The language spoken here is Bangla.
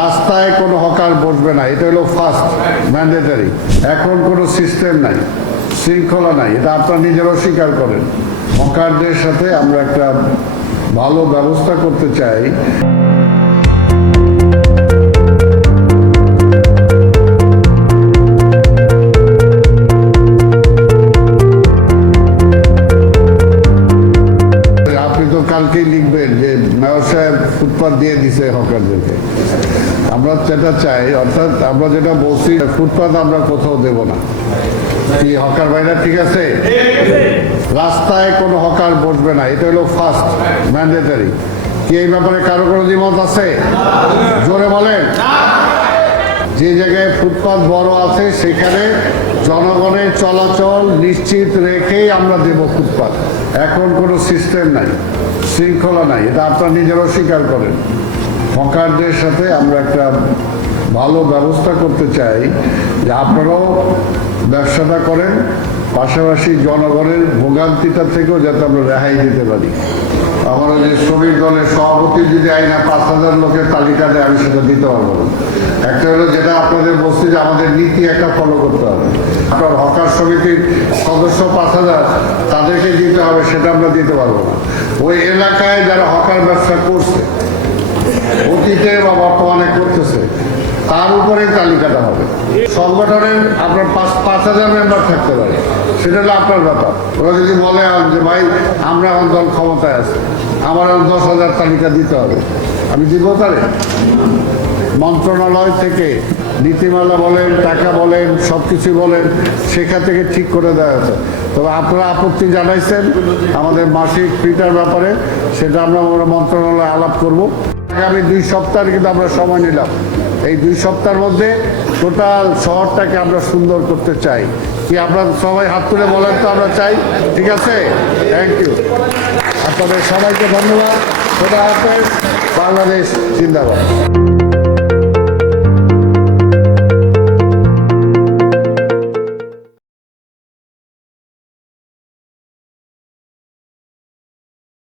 রাস্তায় কোনো হকার বসবে না, এটা হলো ফার্স্ট ম্যান্ডেটারি। এখন কোনো সিস্টেম নাই, শৃঙ্খলা নাই, এটা আপনারা নিজেরাও স্বীকার করেন। হকারদের সাথে আমরা একটা ভালো ব্যবস্থা করতে চাই। আপনি তো কালকেই লিখবেন যে মেয়র সাহেব ফুটপাথ দিয়ে দিছে হকারদেরকে। আমরা যেটা চাই, অর্থাৎ আমরা যেটা বলছি, ফুটপাথ আমরা কোথাও দেব না। কি হকার ভাইরা ঠিক আছে? রাস্তায় কোনো হকার বসবে না, এটা হলো ফার্স্ট ম্যান্ডেটারি। কি এই ব্যাপারে কারো কোনো দ্বিমত আছে? জোরে বলেন। যে জায়গায় ফুটপাথ বড় আছে সেখানে জনগণের চলাচল নিশ্চিত রেখেই আমরা দেব ফুটপাথ। এখন কোনো সিস্টেম নাই, শৃঙ্খলা নাই, এটা আপনারা নিজেরাও স্বীকার করেন। হকারদের সাথে আমরা একটা ভালো ব্যবস্থা করতে চাই যে আপনারাও ব্যবসাটা করেন, পাশাপাশি জনগণের ভোগান্তিটা থেকেও যাতে আমরা রেহাই দিতে পারি। আমরা যে শ্রমিক দলের সভাপতি যদি আইনা 5,000 লোকের তালিকা দেয়, আমি সেটা দিতে পারবো না। একটা হলো যেটা আপনাদের বলছি যে আমাদের নীতি একটা ফলো করতে হবে। আপনার হকার সমিতির সদস্য 5,000 তাদেরকে দিতে হবে, সেটা আমরা দিতে পারবো না। ওই এলাকায় যারা হকার ব্যবসা করছে, অতীতে বা বর্তমানে করতেছে, তার উপরে তালিকাটা হবে। সংগঠনের আপনার 5,000 মেম্বার থাকতে পারে, সেটা হলো আপনার ব্যাপার। ওরা যদি বলে যে ভাই আমরা এখন দল ক্ষমতায় আছে, আমার 10,000 তালিকা দিতে হবে, আমি দিব তারে? মন্ত্রণালয় থেকে নীতিমালা বলেন, টাকা বলেন, সব কিছু বলেন, সেখান থেকে ঠিক করে দেওয়া হয়েছে। তবে আপনারা আপত্তি জানাইছেন আমাদের মাসিক ফিটার ব্যাপারে, সেটা আমরা মন্ত্রণালয়ে আলাপ করব। আগামী 2 সপ্তাহ কিন্তু আমরা সময় নিলাম। এই 2 সপ্তাহের মধ্যে টোটাল শহরটাকে আমরা সুন্দর করতে চাই। কি আপনারা সবাই হাত তুলে বলেন তো আমরা চাই? ঠিক আছে, থ্যাংক ইউ। আপনাদের সবাইকে ধন্যবাদ। খোদা হাফেজ। বাংলাদেশ জিন্দাবাদ।